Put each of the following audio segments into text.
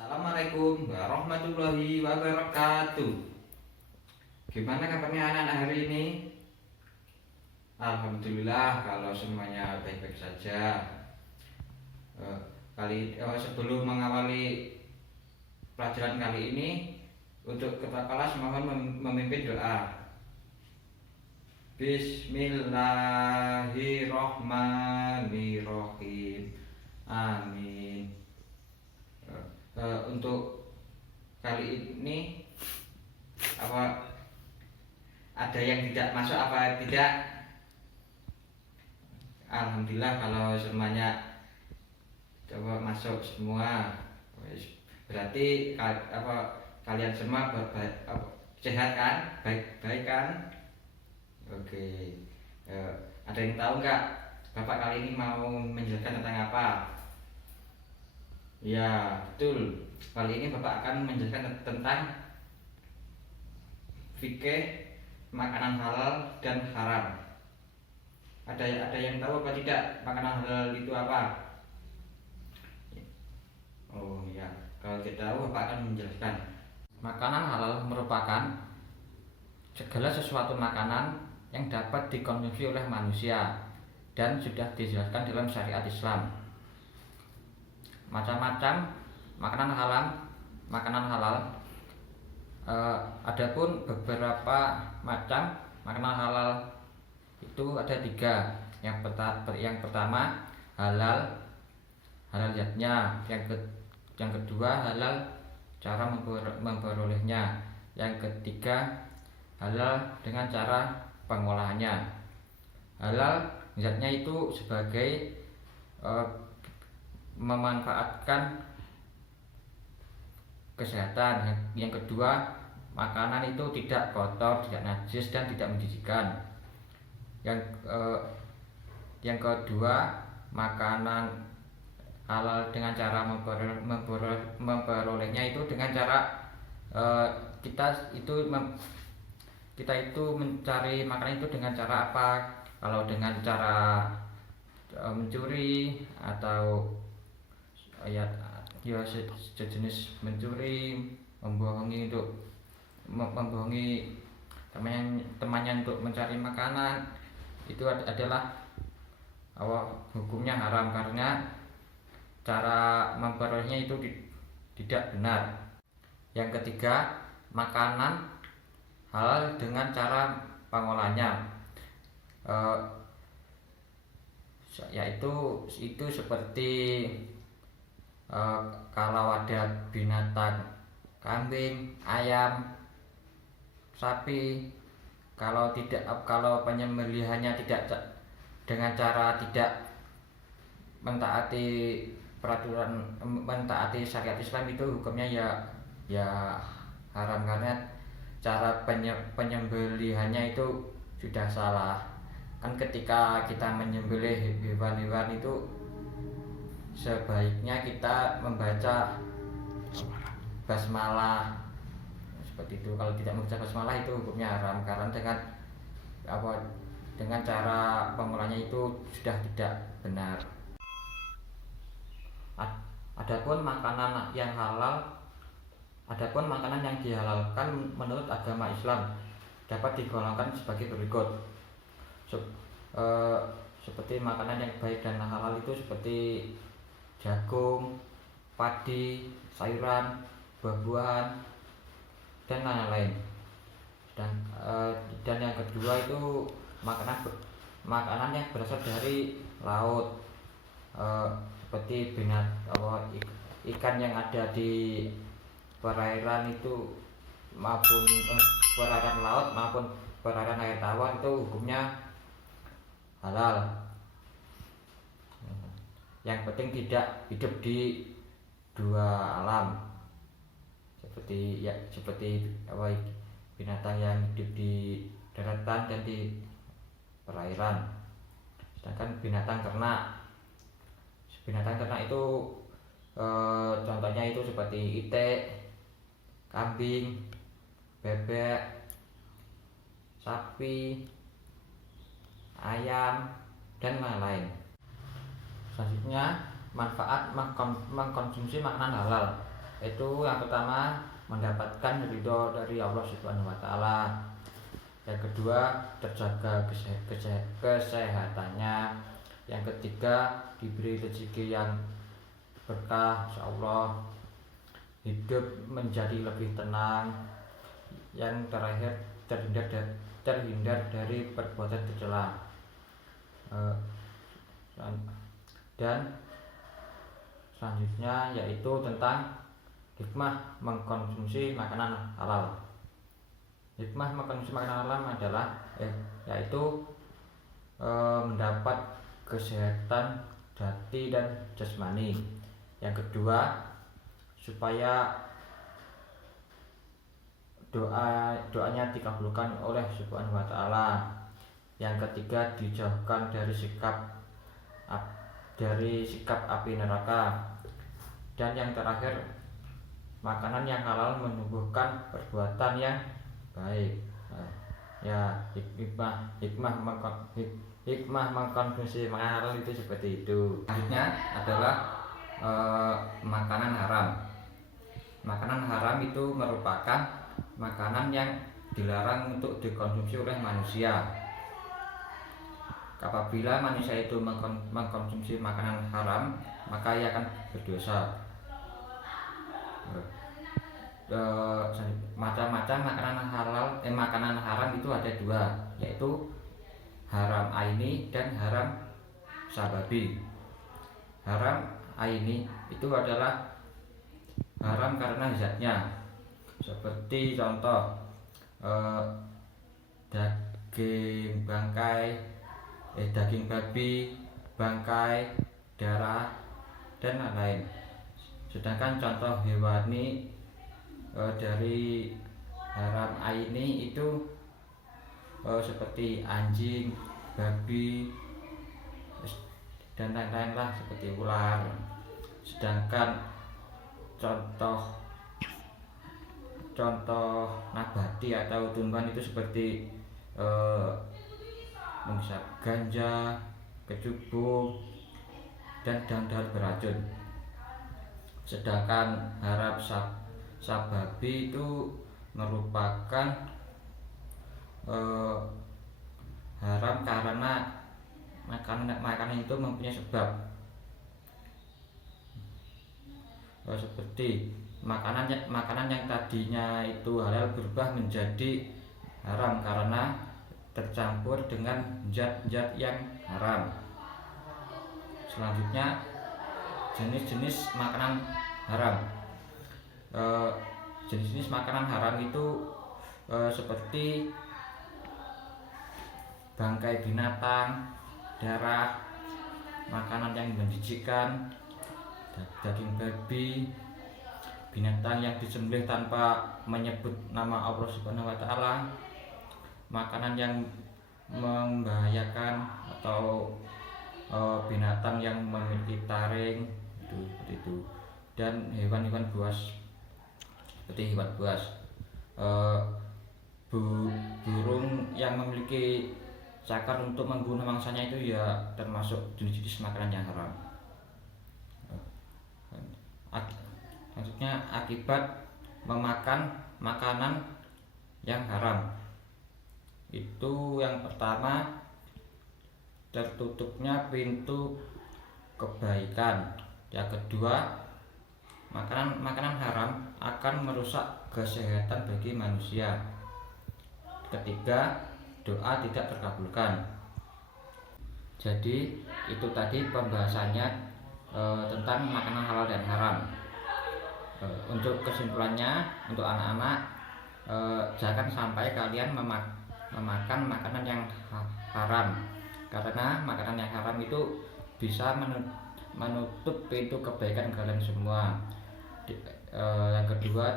Assalamualaikum warahmatullahi wabarakatuh. Gimana kabarnya anak-anak hari ini? Alhamdulillah kalau semuanya baik-baik saja. Sebelum mengawali pelajaran kali ini, untuk ketua kelas mohon memimpin doa. Bismillahirrohmanirrohim. Amin. Untuk kali ini ada yang tidak masuk apa tidak? Alhamdulillah kalau semuanya coba masuk semua. Berarti kalian semua sehat kan? Baik kan? Oke. Ada yang tahu nggak Bapak kali ini mau menjelaskan tentang apa? Ya, betul. Kali ini Bapak akan menjelaskan tentang fikih makanan halal dan haram. Ada yang tahu apa tidak makanan halal itu apa? Oh ya, kalau kita tahu Bapak akan menjelaskan. Makanan halal merupakan segala sesuatu makanan yang dapat dikonsumsi oleh manusia dan sudah dijelaskan dalam syariat Islam. Macam-macam makanan halal. Adapun beberapa macam makanan halal itu ada 3. Yang pertama halal zatnya, yang kedua halal cara memperolehnya, yang ketiga halal dengan cara pengolahannya. Halal zatnya itu sebagai memanfaatkan kesehatan. Yang kedua, makanan itu tidak kotor, tidak najis dan tidak menjijikkan. Yang kedua, makanan halal dengan cara memperolehnya itu dengan cara kita itu mencari makanan itu dengan cara apa? Kalau dengan cara mencuri atau ya sejenis mencuri, membohongi temannya untuk mencari makanan, itu adalah hukumnya haram karena cara memperolehnya itu tidak benar. Yang ketiga, makanan halal dengan cara pengolahnya, yaitu seperti kalau ada binatang kambing, ayam, sapi, kalau penyembelihannya tidak dengan cara tidak mentaati syariat Islam, itu hukumnya ya haram karena cara penyembelihannya itu sudah salah. Kan ketika kita menyembelih hewan-hewan itu sebaiknya kita membaca basmalah seperti itu. Kalau tidak membaca basmalah itu hukumnya haram karena dengan cara pengolahnya itu sudah tidak benar. Adapun makanan yang dihalalkan menurut agama Islam dapat digolongkan sebagai berikut. Seperti makanan yang baik dan halal itu seperti jagung, padi, sayuran, buah-buahan, dan lain-lain. Dan yang kedua itu makanan yang berasal dari laut, seperti ikan yang ada di perairan itu maupun perairan laut maupun perairan air tawar, itu hukumnya halal. Yang penting tidak hidup di dua alam, seperti binatang yang hidup di daratan dan di perairan. Sedangkan binatang ternak itu contohnya itu seperti itik, kambing, bebek, sapi, ayam, dan lain-lain. Selanjutnya, manfaat mengkonsumsi makanan halal. Itu yang pertama mendapatkan ridho dari Allah Subhanahu wa taala. Yang kedua terjaga kesehatannya. Yang ketiga diberi rezeki yang berkah insyaallah. Hidup menjadi lebih tenang. Yang terakhir terhindar dari perbuatan tercela. Dan selanjutnya yaitu tentang hikmah mengkonsumsi makanan halal. Hikmah mengkonsumsi makanan halal adalah yaitu mendapat kesehatan hati dan jasmani. Yang kedua supaya doanya dikabulkan oleh Subhanahu wa taala. Yang ketiga dijauhkan dari sikap api neraka. Dan yang terakhir makanan yang halal menumbuhkan perbuatan yang baik. Hikmah mengkonsumsi makanan halal itu seperti itu. Selanjutnya adalah makanan haram. Makanan haram itu merupakan makanan yang dilarang untuk dikonsumsi oleh manusia. Apabila manusia itu mengkonsumsi makanan haram, maka ia akan berdosa. Macam-macam makanan haram itu ada dua, yaitu haram aini dan haram sababi. Haram aini itu adalah haram karena zatnya, seperti contoh daging babi, bangkai, darah, dan lain-lain. Sedangkan contoh hewani dari haram aini itu seperti anjing, babi, dan lain-lain lah, seperti ular. Sedangkan contoh nabati atau tumbuhan itu seperti menghisap ganja, kecubung, dan daun-daun beracun. Sedangkan haram sababi itu merupakan haram karena makanan itu mempunyai sebab. Seperti makanan yang tadinya itu halal berubah menjadi haram karena tercampur dengan zat-zat yang haram. Selanjutnya jenis-jenis makanan haram. Jenis-jenis makanan haram itu seperti bangkai binatang, darah, makanan yang menjijikkan, daging babi, binatang yang disembelih tanpa menyebut nama Allah Subhanahu wa taala, makanan yang membahayakan atau binatang yang memiliki taring itu, dan hewan-hewan buas seperti hewan buas, burung yang memiliki cakar untuk membunuh mangsanya itu ya termasuk jenis-jenis makanan yang haram. Selanjutnya akibat memakan makanan yang haram itu yang pertama tertutupnya pintu kebaikan. Yang kedua makanan haram akan merusak kesehatan bagi manusia. Ketiga doa tidak terkabulkan. Jadi itu tadi pembahasannya tentang makanan halal dan haram. Untuk kesimpulannya, untuk anak-anak jangan sampai kalian memakan makanan yang haram, karena makanan yang haram itu bisa menutup pintu kebaikan kalian semua. Yang kedua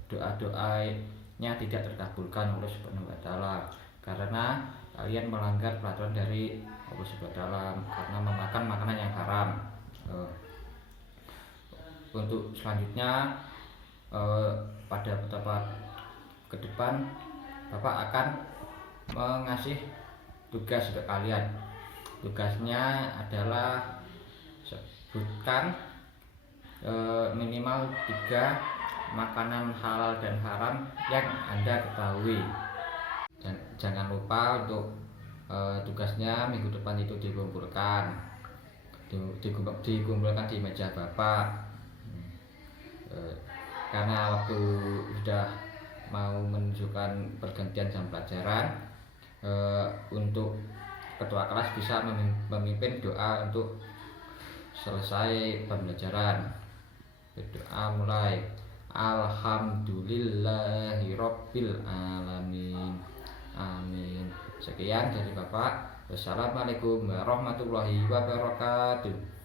doa-doanya tidak terkabulkan oleh Subhanahu wa taala karena kalian melanggar peraturan dari Allah Subhanahu wa taala karena memakan makanan yang haram. Untuk selanjutnya pada pertemuan ke depan Bapak akan mengasih tugas untuk kalian. Tugasnya adalah sebutkan minimal 3 makanan halal dan haram yang Anda ketahui. Dan jangan lupa untuk tugasnya minggu depan itu dikumpulkan di meja Bapak. Karena waktu sudah mau menunjukkan pergantian jam pelajaran, untuk ketua kelas bisa memimpin doa untuk selesai pembelajaran. Berdoa mulai. Alhamdulillahirabbil alamin. Amin. Sekian dari Bapak. Wassalamualaikum warahmatullahi wabarakatuh.